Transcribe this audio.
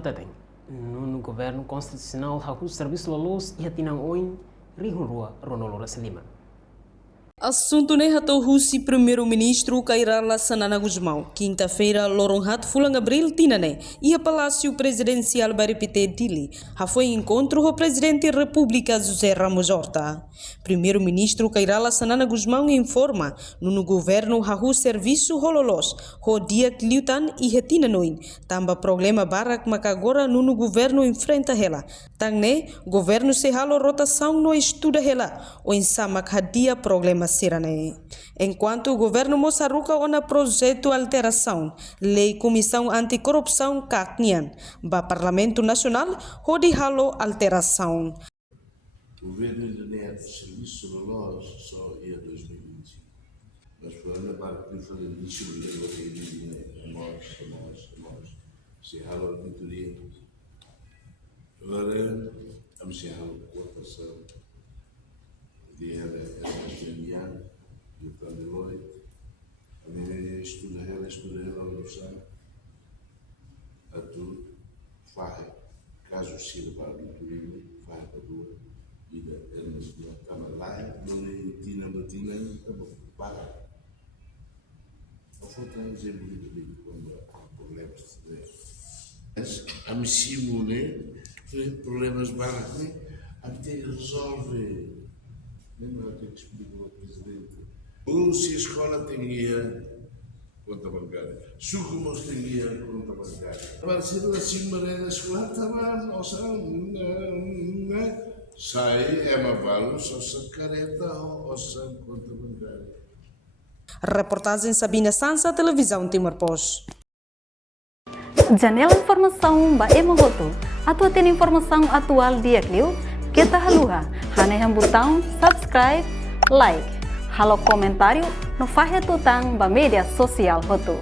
Atateng, no governo constitucional, o serviço da luz e a Tinang-Oin, Rihunrua, Ronolora Selima. Assunto ne hato Rusi primeiro-ministro Kairala Sanana Guzmão. Quinta-feira, Loronhat Fulang Abril Tinane e a Palácio Presidencial Baripite Dili. Foi encontro o presidente da República José Ramos Horta. Primeiro-ministro Kairala Sanana Guzmão informa no governo hahu serviço hololos ho dia kliutan e retina noin. Tamba problema barak makagora no governo enfrenta ela. Tangne governo se halo rotação no estuda ela o ensamak hadia problema Sirane. Enquanto o governo Moçaruca ona projeto alteração, lei Comissão Anticorrupção CACNIAN, ba Parlamento Nacional, hodi halo alteração. O governo ainda nem é de serviço sobre nós, só ia 2025. Mas o problema para que eu falei nisso, eu tenho dinheiro, a nós, se halo a auditoria. Agora, vamos se halo a votação. Era australiano, eu estava de noite, a minha estuda ela, não sabe, a tudo, faz, caso sirva para o turismo, faz para tudo, e ela estava lá, não lhe tinha batina, está bom, para. Não foi tão desenvolvido quando há problemas de Deus. A me simulei, problemas barcos, a ter que resolver. Lembra que explicou o presidente? Se a escola tinha conta bancária, se o comércio tinha conta bancária. Para ser assim, merenda escolar, estava, nossa, sai, é uma bala, só se careta ou sem conta bancária. Reportagem Sabina Sansa, Televisão Timor-Post. Janela Informação ba Emohoto. Atua tem informação atual dia Clio. Kita haluha, haneham botão subscribe, like, halo comentário no Fahia Tutang ba media sosial hotu.